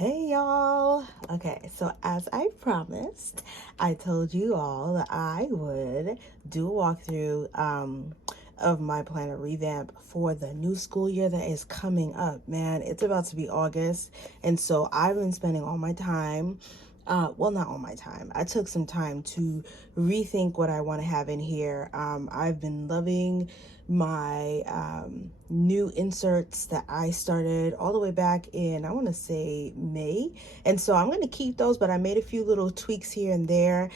Hey y'all. Okay, so as I promised, I told you all that I would do a walkthrough of my planner revamp for the new school year that is coming up. Man, it's about to be August, and so I've been spending all my time well, not all my time. I took some time to rethink what I want to have in here. I've been loving my new inserts that I started all the way back in, I want to say May. And so I'm going to keep those, but I made a few little tweaks here and there.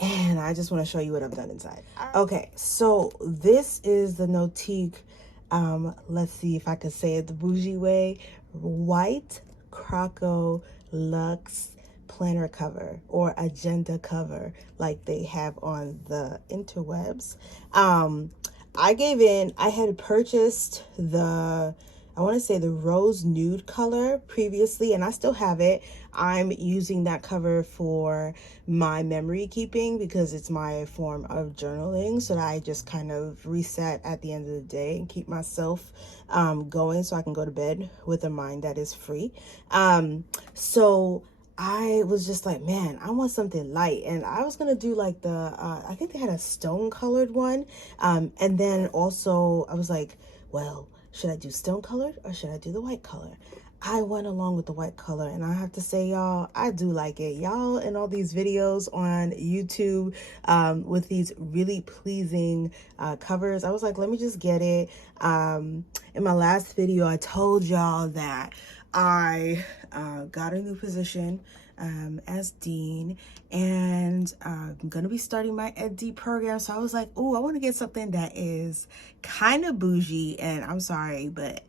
And I just want to show you what I've done inside. Okay, so this is the Notiq, let's see if I can say it the bougie way, white Croco Luxe planner cover or agenda cover like they have on the interwebs. I had purchased I want to say the rose nude color previously, and I still have it. I'm using that cover for my memory keeping because it's my form of journaling, so that I just kind of reset at the end of the day and keep myself going so I can go to bed with a mind that is free. So I was just like, man, I want something light. And I was going to do like I think they had a stone colored one. And then also I was like, well, should I do stone colored or should I do the white color? I went along with the white color, and I have to say, y'all, I do like it. Y'all in all these videos on YouTube with these really pleasing covers, I was like, let me just get it. In my last video, I told y'all that I got a new position as dean, and I'm gonna be starting my EdD program. So I was like, oh, I want to get something that is kind of bougie. And I'm sorry, but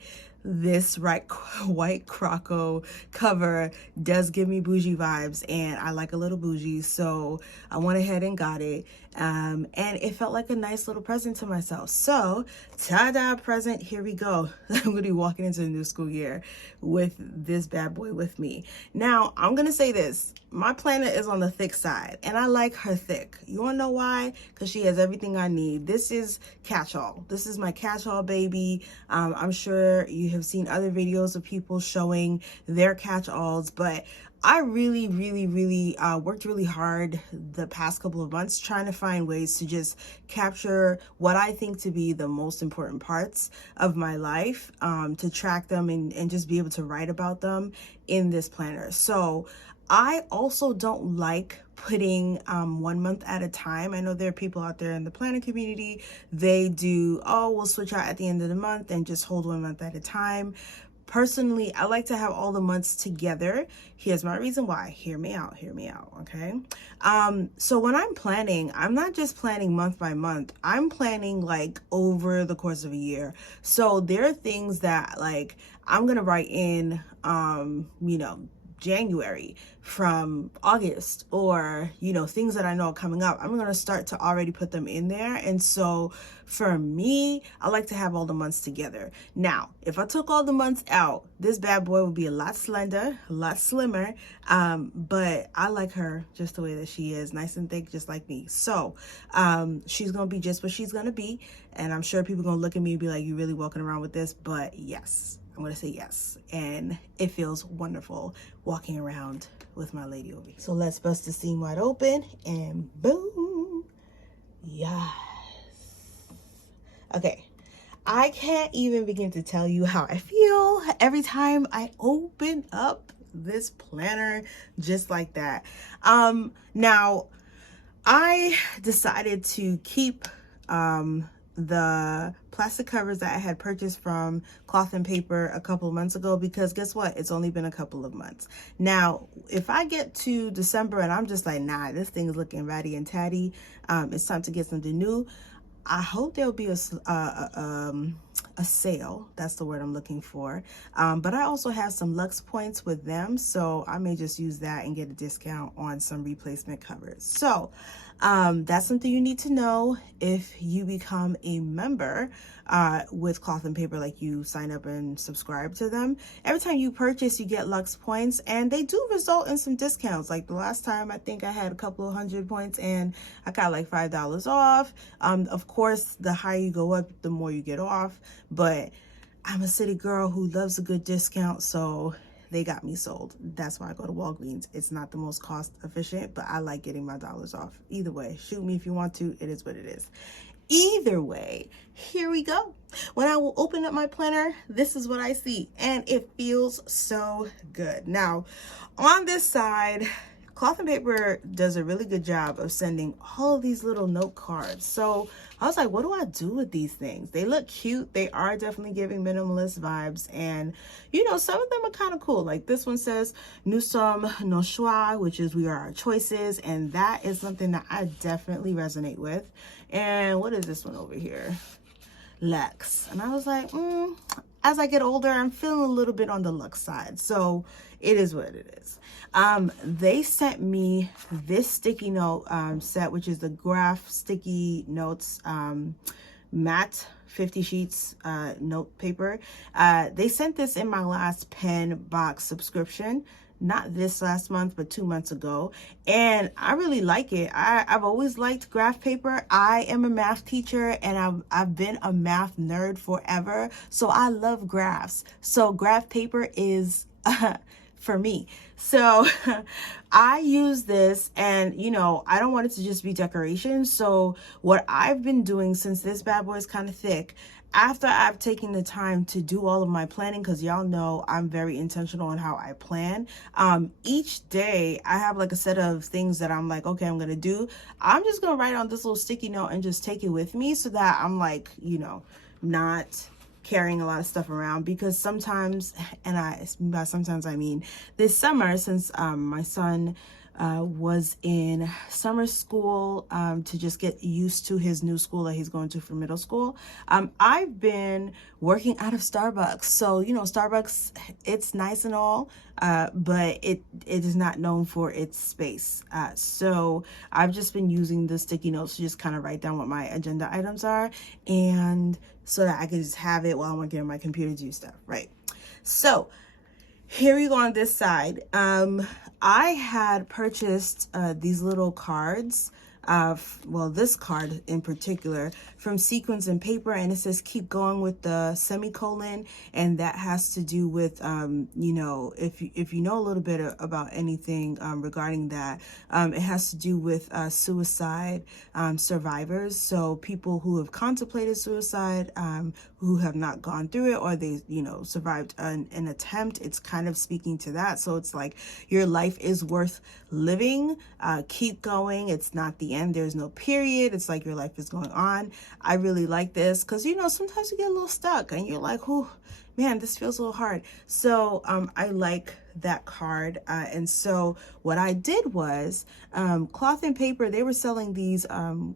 this white Croco cover does give me bougie vibes, and I like a little bougie, so I went ahead and got it. And it felt like a nice little present to myself. So, ta-da, present, here we go. I'm gonna be walking into the new school year with this bad boy with me. Now, I'm gonna say this, my planner is on the thick side, and I like her thick. You wanna know why? Because she has everything I need. This is catch-all. This is my catch-all baby. I'm sure you have seen other videos of people showing their catch-alls, but I really worked really hard the past couple of months trying to find ways to just capture what I think to be the most important parts of my life, to track them and just be able to write about them in this planner. So I also don't like putting 1 month at a time. I know there are people out there in the planner community, they do, oh, we'll switch out at the end of the month and just hold 1 month at a time. Personally, I like to have all the months together. Here's my reason why. Hear me out, okay? So when I'm planning, I'm not just planning month by month. I'm planning like over the course of a year. So there are things that like I'm gonna write in, January from August, or things that I know are coming up. I'm going to start to already put them in there. And so for me, I like to have all the months together. Now, if I took all the months out, this bad boy would be a lot slender, a lot slimmer, but I like her just the way that she is, nice and thick, just like me. So she's going to be just what she's going to be, and I'm sure people are going to look at me and be like, you really walking around with this? But yes, I'm going to say yes. And it feels wonderful walking around with my lady over here. So let's bust the seam wide open and boom. Yes. Okay. I can't even begin to tell you how I feel every time I open up this planner just like that. Now I decided to keep the plastic covers that I had purchased from Cloth and Paper a couple of months ago, because guess what? It's only been a couple of months. Now, if I get to December and I'm just like, nah, this thing is looking ratty and tatty, it's time to get something new, I hope there'll be a sale. That's the word I'm looking for. But I also have some Luxe points with them, so I may just use that and get a discount on some replacement covers. So that's something you need to know if you become a member with Cloth and Paper, like you sign up and subscribe to them. Every time you purchase, you get Luxe points, and they do result in some discounts. Like the last time, I think I had a couple of 100 points and I got like $5 off. Of course, the higher you go up, the more you get off, but I'm a city girl who loves a good discount, so they got me sold. That's why I go to Walgreens. It's not the most cost efficient, but I like getting my dollars off. Either way, shoot me if you want to. It is what it is. Either way, here we go. When I will open up my planner, this is what I see, and it feels so good. Now, on this side, Cloth and Paper does a really good job of sending all of these little note cards. So I was like, what do I do with these things? They look cute. They are definitely giving minimalist vibes. And, you know, some of them are kind of cool. Like this one says, Nous sommes nos choix, which is we are our choices. And that is something that I definitely resonate with. And what is this one over here? Luxe. And I was like, as I get older, I'm feeling a little bit on the Luxe side. So it is what it is. They sent me this sticky note set, which is the Graph Sticky Notes matte 50 sheets note paper. They sent this in my last pen box subscription. Not this last month, but 2 months ago. And I really like it. I've always liked graph paper. I am a math teacher and I've been a math nerd forever. So I love graphs. So graph paper is for me. So I use this, and you know, I don't want it to just be decoration. So what I've been doing, since this bad boy is kind of thick, after I've taken the time to do all of my planning, because y'all know I'm very intentional on how I plan, each day I have like a set of things that I'm like, okay, I'm gonna do. I'm just gonna write on this little sticky note and just take it with me, so that I'm like, you know, not carrying a lot of stuff around. Because sometimes, and by sometimes I mean this summer, since my son was in summer school to just get used to his new school that he's going to for middle school, I've been working out of Starbucks. So, you know, Starbucks, it's nice and all, but it is not known for its space. So I've just been using the sticky notes to just kind of write down what my agenda items are, and so that I can just have it while I'm working on my computer to do stuff, right? So here we go on this side. I had purchased these little cards, well, this card in particular, from Sequins and Paper, and it says keep going with the semicolon, and that has to do with, you know, if you know a little bit about anything regarding that, it has to do with suicide survivors. So people who have contemplated suicide, who have not gone through it, or they, you know, survived an attempt. It's kind of speaking to that. So it's like, your life is worth living. Keep going. It's not the end. There's no period. It's like your life is going on. I really like this because, you know, sometimes you get a little stuck and you're like, oh man, this feels a little hard. So I like that card. And so what I did was, Cloth and Paper, they were selling these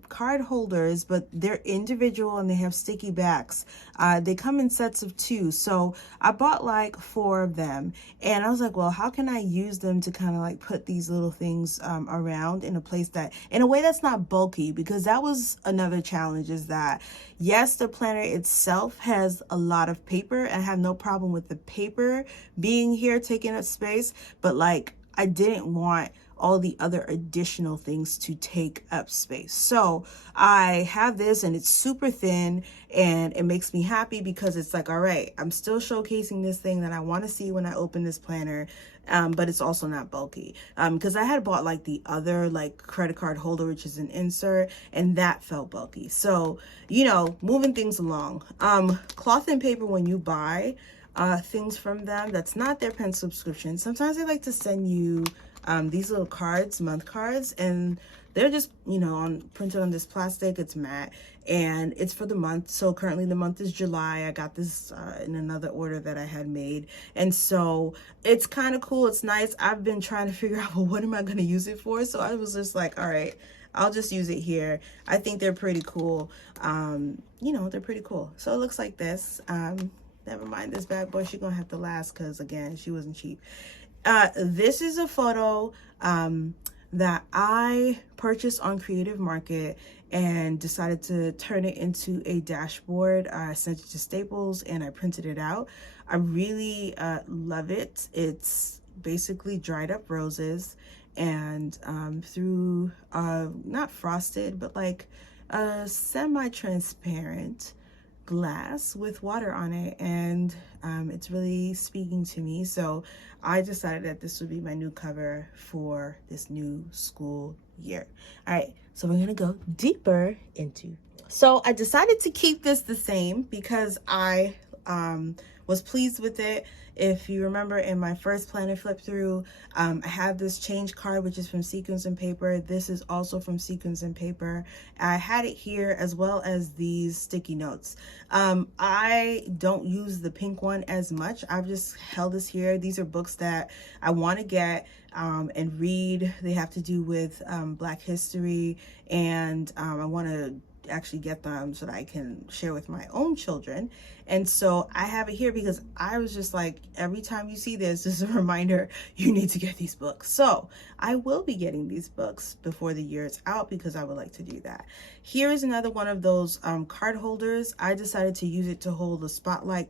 card holders, but they're individual and they have sticky backs. They come in sets of 2. So I bought like 4 of them, and I was like, well, how can I use them to kind of like put these little things around in a place that, in a way that's not bulky, because that was another challenge, is that yes, the planner itself has a lot of paper, and I have no problem with the paper being here taking up space, but like, I didn't want all the other additional things to take up space. So I have this, and it's super thin, and it makes me happy because it's like, all right, I'm still showcasing this thing that I want to see when I open this planner, but it's also not bulky, because I had bought like the other like credit card holder, which is an insert, and that felt bulky. So, you know, moving things along. Cloth and Paper, when you buy things from them that's not their pen subscription, sometimes they like to send you these little cards, month cards, and they're just, you know, printed on this plastic. It's matte, and it's for the month. So currently the month is July. I got this in another order that I had made, and so it's kind of cool. It's nice. I've been trying to figure out, well, what am I going to use it for? So I was just like, all right, I'll just use it here. I think they're pretty cool. You know, they're pretty cool. So it looks like this. Never mind, this bad boy, she's gonna have to last, because again, she wasn't cheap. This is a photo that I purchased on Creative Market and decided to turn it into a dashboard. I sent it to Staples and I printed it out. I really love it. It's basically dried up roses, and through not frosted, but like semi-transparent glass with water on it, and it's really speaking to me. So I decided that this would be my new cover for this new school year. All right, so we're gonna go deeper into. So I decided to keep this the same because I was pleased with it. If you remember in my first planner flip through, I have this change card, which is from Sequins and Paper. This is also from Sequins and Paper. I had it here as well as these sticky notes. I don't use the pink one as much. I've just held this here. These are books that I want to get and read. They have to do with Black history, and I want to actually get them so that I can share with my own children. And so I have it here because I was just like, every time you see this is a reminder, you need to get these books. So I will be getting these books before the year is out because I would like to do that. Here is another one of those card holders. I decided to use it to hold the spotlight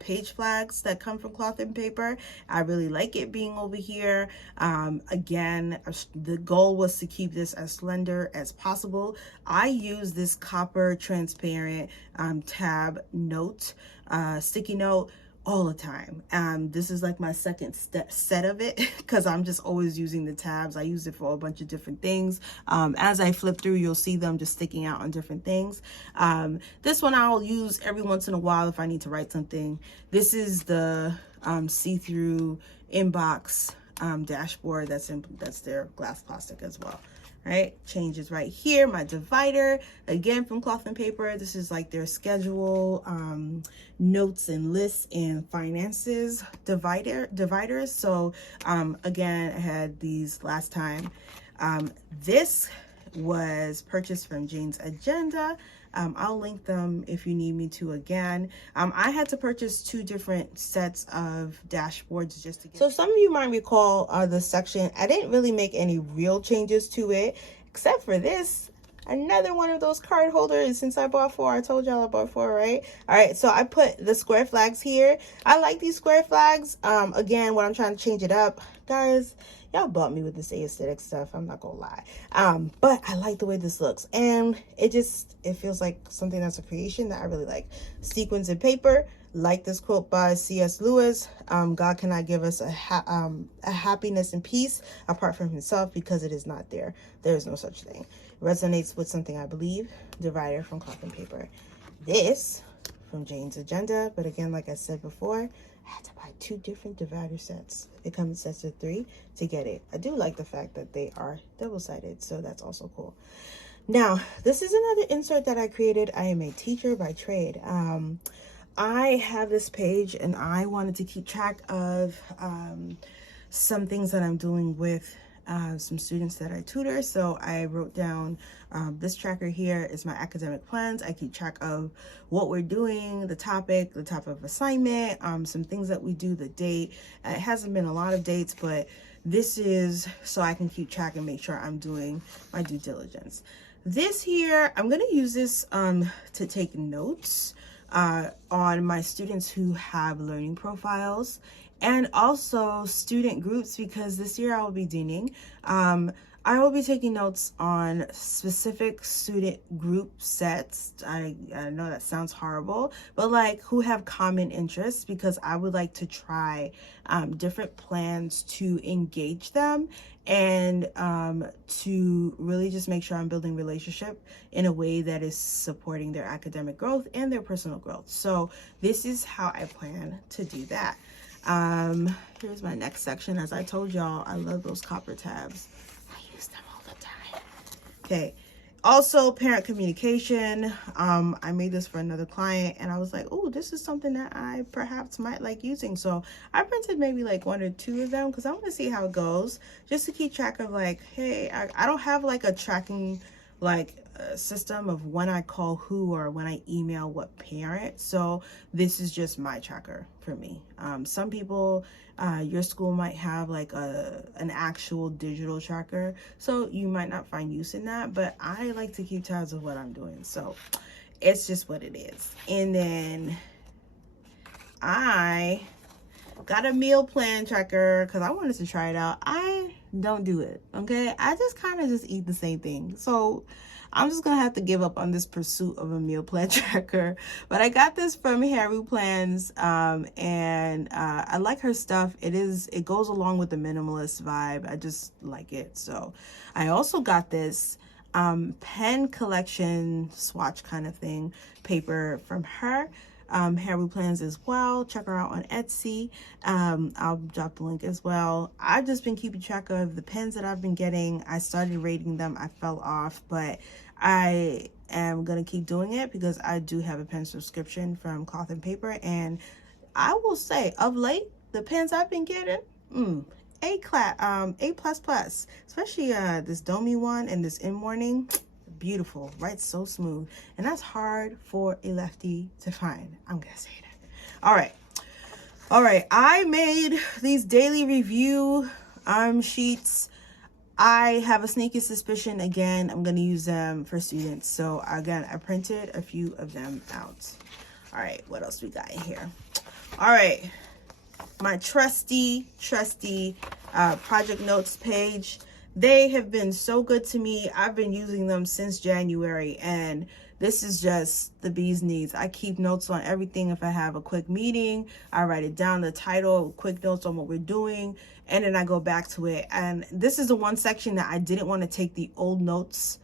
page flags that come from Cloth and Paper. I really like it being over here. Again, the goal was to keep this as slender as possible. I use this copper transparent tab note, sticky note all the time. This is like my second set of it because I'm just always using the tabs. I use it for a bunch of different things. As I flip through, you'll see them just sticking out on different things. This one I'll use every once in a while if I need to write something. This is the see-through inbox dashboard that's their glass plastic as well. Right, changes right here. My divider, again from Cloth and Paper. This is like their schedule, notes and lists and finances dividers. So again, I had these last time. This was purchased from Jane's Agenda. I'll link them if you need me to again. I had to purchase 2 different sets of dashboards just to get. So some of you might recall the section, I didn't really make any real changes to it, except for this. Another one of those card holders. Since I bought 4, I told y'all I bought 4, right? All right, so I put the square flags here. I like these square flags. Again, when I'm trying to change it up, guys, y'all bought me with this aesthetic stuff, I'm not gonna lie. But I like the way this looks, and it feels like something that's a creation that I really like. Sequins and Paper, like this quote by C.S. Lewis, God cannot give us a happiness and peace apart from himself, because it is not there. There is no such thing. Resonates with something I believe. Divider from Cloth and Paper. This from Jane's Agenda, but again, like I said before, I had to buy 2 different divider sets. It comes in sets of 3 to get it. I do like the fact that they are double-sided, so that's also cool. Now, this is another insert that I created. I am a teacher by trade. I have this page, and I wanted to keep track of some things that I'm doing with some students that I tutor. So I wrote down this tracker here is my academic plans. I keep track of what we're doing, the topic of assignment, some things that we do, the date. It hasn't been a lot of dates, but this is so I can keep track and make sure I'm doing my due diligence. This here, I'm going to use this to take notes on my students who have learning profiles, and also student groups, because this year I will be deaning. I will be taking notes on specific student group sets. I know that sounds horrible, but like who have common interests, because I would like to try different plans to engage them and to really just make sure I'm building relationship in a way that is supporting their academic growth and their personal growth. So this is how I plan to do that. Here's my next section. As I told y'all, I love those copper tabs. I use them all the time. Okay. Also, parent communication. I made this for another client, and I was like, oh, this is something that I perhaps might like using. So I printed maybe like 1 or 2 of them because I want to see how it goes, just to keep track of like, hey, I don't have like a tracking like system of when I call who or when I email what parent. So this is just my tracker for me. Some people, your school might have like an actual digital tracker, so you might not find use in that, but I like to keep tabs of what I'm doing. So it's just what it is. And then I got a meal plan tracker because I wanted to try it out. I don't do it, okay? I just kind of just eat the same thing. So I'm just gonna have to give up on this pursuit of a meal plan tracker. But I got this from Harry Plans, and I like her stuff. It goes along with the minimalist vibe. I just like it. So I also got this pen collection swatch kind of thing paper from her. Harry Plans as well. Check her out on Etsy. I'll drop the link as well. I've just been keeping track of the pens that I've been getting. I started rating them. I fell off, but I am going to keep doing it because I do have a pen subscription from Cloth and Paper. And I will say, of late, the pens I've been getting, A plus plus, especially this Domi one and this In Morning. Beautiful, right? So smooth, and that's hard for a lefty to find. I'm gonna say that. All right, I made these daily review sheets. I have a sneaky suspicion, again, I'm gonna use them for students. So again, I printed a few of them out. All right, what else we got in here? All right, my trusty project notes page. They have been so good to me. I've been using them since January, and this is just the bee's knees. I keep notes on everything. If I have a quick meeting, I write it down, the title, quick notes on what we're doing, and then I go back to it. And this is the one section that I didn't want to take the old notes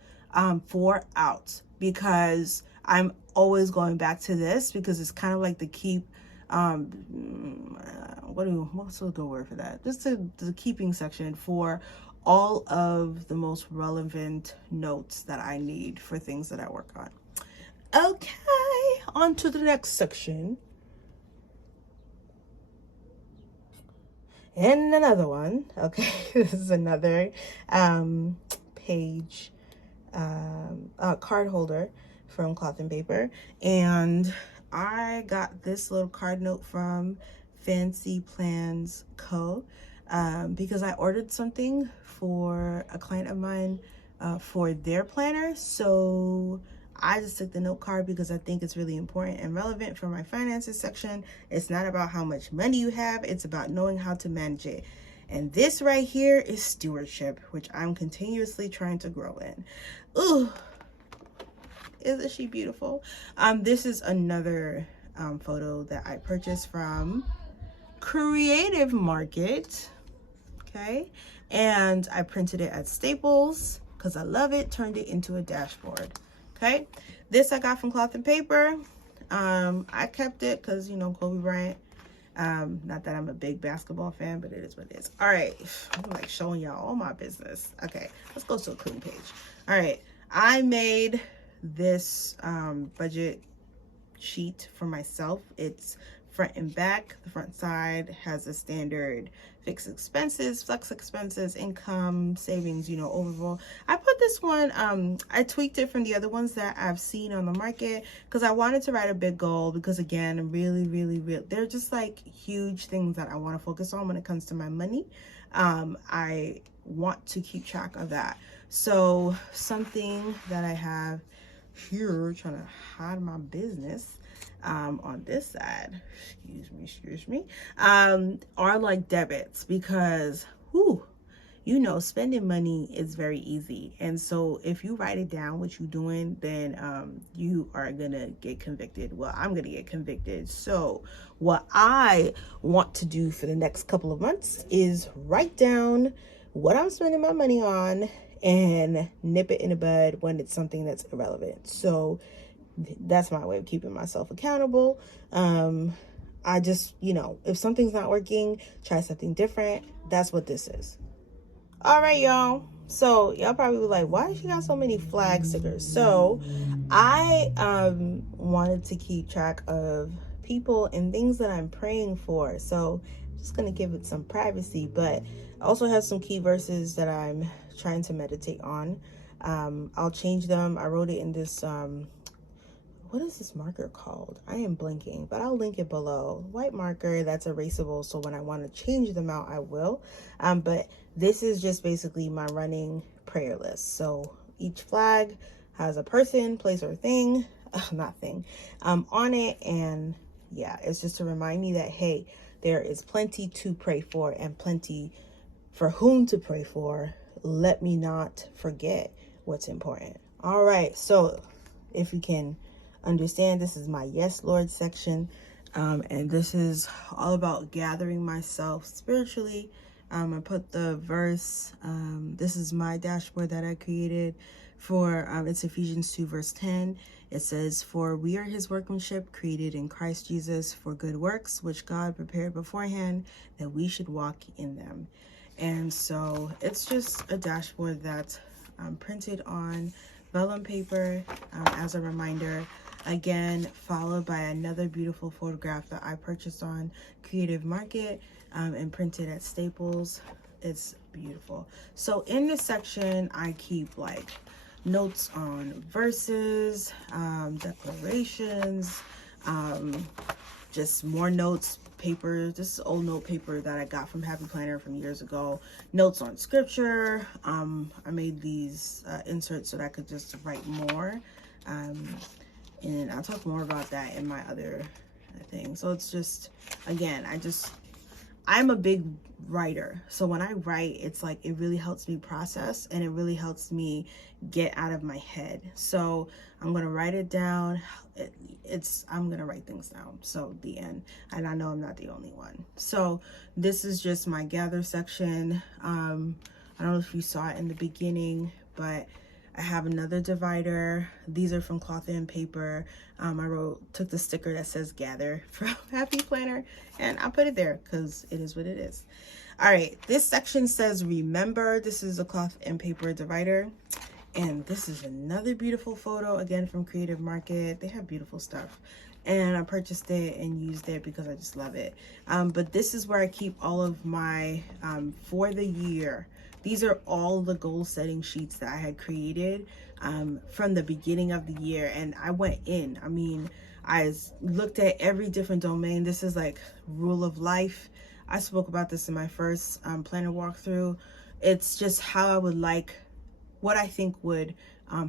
for out, because I'm always going back to this, because it's kind of like the keep what's a good word for that? Just the keeping section for all of the most relevant notes that I need for things that I work on. Okay, on to the next section. And another one. Okay, this is another page card holder from Cloth and Paper. And I got this little card note from Fancy Plans Co. Because I ordered something for a client of mine for their planner. So I just took the note card because I think it's really important and relevant for my finances section. It's not about how much money you have, it's about knowing how to manage it. And this right here is stewardship, which I'm continuously trying to grow in. Ooh, isn't she beautiful? This is another photo that I purchased from Creative Market. Okay, and I printed it at Staples because I love it, turned it into a dashboard. Okay, this I got from Cloth and Paper. I kept it because, you know, Kobe Bryant. Not that I'm a big basketball fan, but it is what it is. All right, I'm like showing y'all all my business. Okay, let's go to a clean page. All right, I made this budget sheet for myself. It's front and back. The front side has a standard fixed expenses, flex expenses, income, savings, you know, overall. I put this one, I tweaked it from the other ones that I've seen on the market because I wanted to write a big goal, because again, really, they're just like huge things that I want to focus on when it comes to my money. I want to keep track of that. So something that I have here, trying to hide my business, on this side, excuse me, are like debits, because you know, spending money is very easy. And so if you write it down what you're doing, then you are gonna get convicted. Well, I'm gonna get convicted. So what I want to do for the next couple of months is write down what I'm spending my money on and nip it in the bud when it's something that's irrelevant. So that's my way of keeping myself accountable. I just, you know, if something's not working, try something different. That's what this is. All right, y'all. So y'all probably were like, why does she got so many flag stickers? So I wanted to keep track of people and things that I'm praying for. So I'm just gonna give it some privacy, but I also have some key verses that I'm trying to meditate on. I'll change them. I wrote it in this what is this marker called? I am blanking, but I'll link it below. White marker that's erasable, so when I want to change them out, I will. But this is just basically my running prayer list. So each flag has a person, place, or thing, not thing, on it. And yeah, it's just to remind me that, hey, there is plenty to pray for and plenty for whom to pray for. Let me not forget what's important. All right, so if you can understand, this is my Yes Lord section, and this is all about gathering myself spiritually. I put the verse, this is my dashboard that I created for, it's Ephesians 2 verse 10. It says, "For we are his workmanship, created in Christ Jesus for good works, which God prepared beforehand that we should walk in them." And so it's just a dashboard that's printed on vellum paper as a reminder, again followed by another beautiful photograph that I purchased on Creative Market and printed at Staples. It's beautiful. So in this section I keep like notes on verses, declarations, just more notes, paper. This is old note paper that I got from Happy Planner from years ago. Notes on scripture. I made these inserts so that I could just write more. And I'll talk more about that in my other thing. So it's just, again, I'm a big writer. So when I write, it's like it really helps me process and it really helps me get out of my head. So I'm going to write it down. I'm going to write things down. So the end. And I know I'm not the only one. So this is just my gather section. I don't know if you saw it in the beginning, but I have another divider. These are from Cloth and Paper. I took the sticker that says gather from Happy Planner and I put it there because it is what it is. All right, this section says remember. This is a Cloth and Paper divider. And this is another beautiful photo, again from Creative Market. They have beautiful stuff. And I purchased it and used it because I just love it. But this is where I keep all of my, for the year. These are all the goal setting sheets that I had created from the beginning of the year. And I went in. I mean, I looked at every different domain. This is like rule of life. I spoke about this in my first planner walkthrough. It's just how I would like, what I think would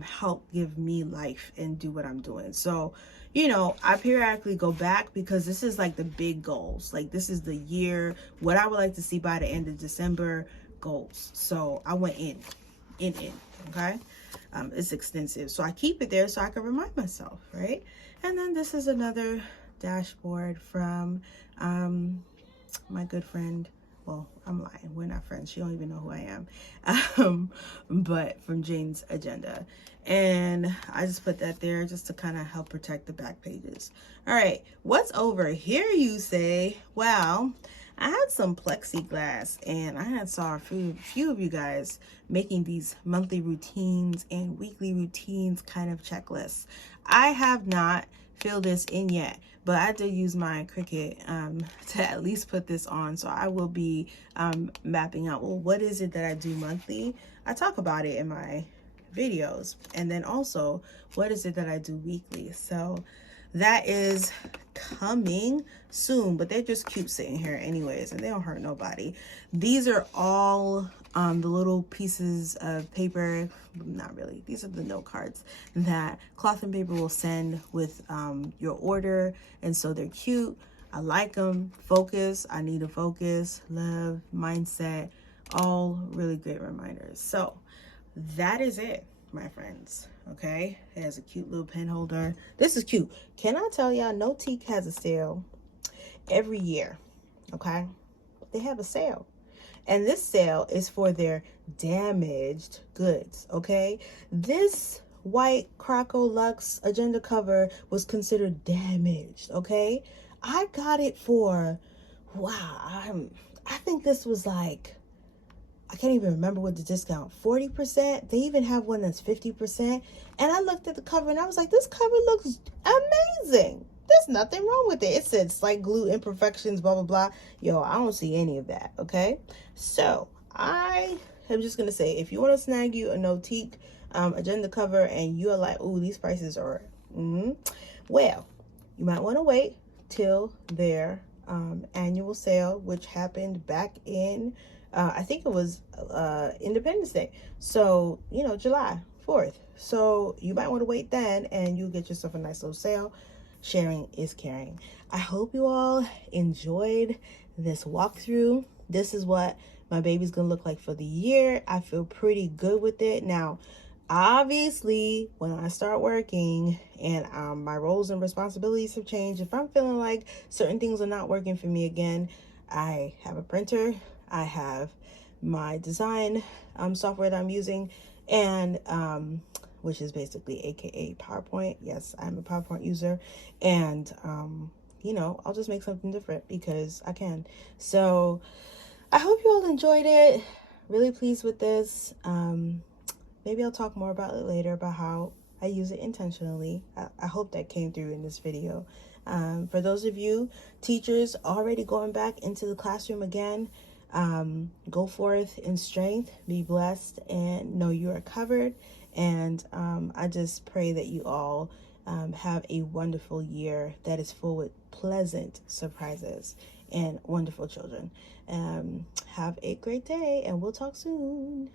help give me life and do what I'm doing. So, you know, I periodically go back because this is like the big goals. Like this is the year, what I would like to see by the end of December goals. So I went in, okay? It's extensive. So I keep it there so I can remind myself, right? And then this is another dashboard from my good friend. Well, I'm lying, we're not friends, she don't even know who I am. But from Jane's Agenda, and I just put that there just to kind of help protect the back pages. All right, what's over here, you say? Well, I had some plexiglass and I had saw a few of you guys making these monthly routines and weekly routines kind of checklists. I have not filled this in yet, but I did use my Cricut to at least put this on. So I will be mapping out, well, what is it that I do monthly? I talk about it in my videos. And then also, what is it that I do weekly? So that is coming soon, but they're just cute sitting here anyways, and they don't hurt nobody. These are all the little pieces of paper, not really, these are the note cards that Cloth and Paper will send with your order, and so they're cute. I like them. Focus, I need to focus, love, mindset, all really great reminders. So that is it, my friends. Okay, it has a cute little pen holder. This is cute. Can I tell y'all, Notiq has a sale every year. Okay, they have a sale, and this sale is for their damaged goods. Okay, this white Croco Luxe agenda cover was considered damaged. Okay, I got it for, wow, I think this was like, I can't even remember what the discount, 40%. They even have one that's 50%. And I looked at the cover and I was like, this cover looks amazing. There's nothing wrong with it. It said slight glue imperfections, blah, blah, blah. Yo, I don't see any of that, okay? So I am just going to say, if you want to snag you a Notiq agenda cover and you're like, oh, these prices are, well, you might want to wait till their annual sale, which happened back in, I think it was Independence Day. So, you know, July 4th. So you might want to wait then and you'll get yourself a nice little sale. Sharing is caring. I hope you all enjoyed this walkthrough. This is what my baby's gonna look like for the year. I feel pretty good with it. Now, Obviously, when I start working and my roles and responsibilities have changed, if I'm feeling like certain things are not working for me again, I have a printer, I have my design software that I'm using, and which is basically AKA PowerPoint. Yes, I'm a PowerPoint user, and you know, I'll just make something different because I can. So I hope you all enjoyed it. Really pleased with this. Maybe I'll talk more about it later, about how I use it intentionally. I hope that came through in this video. For those of you teachers already going back into the classroom again, go forth in strength, be blessed, and know you are covered. And I just pray that you all have a wonderful year that is full with pleasant surprises and wonderful children. Have a great day, and we'll talk soon.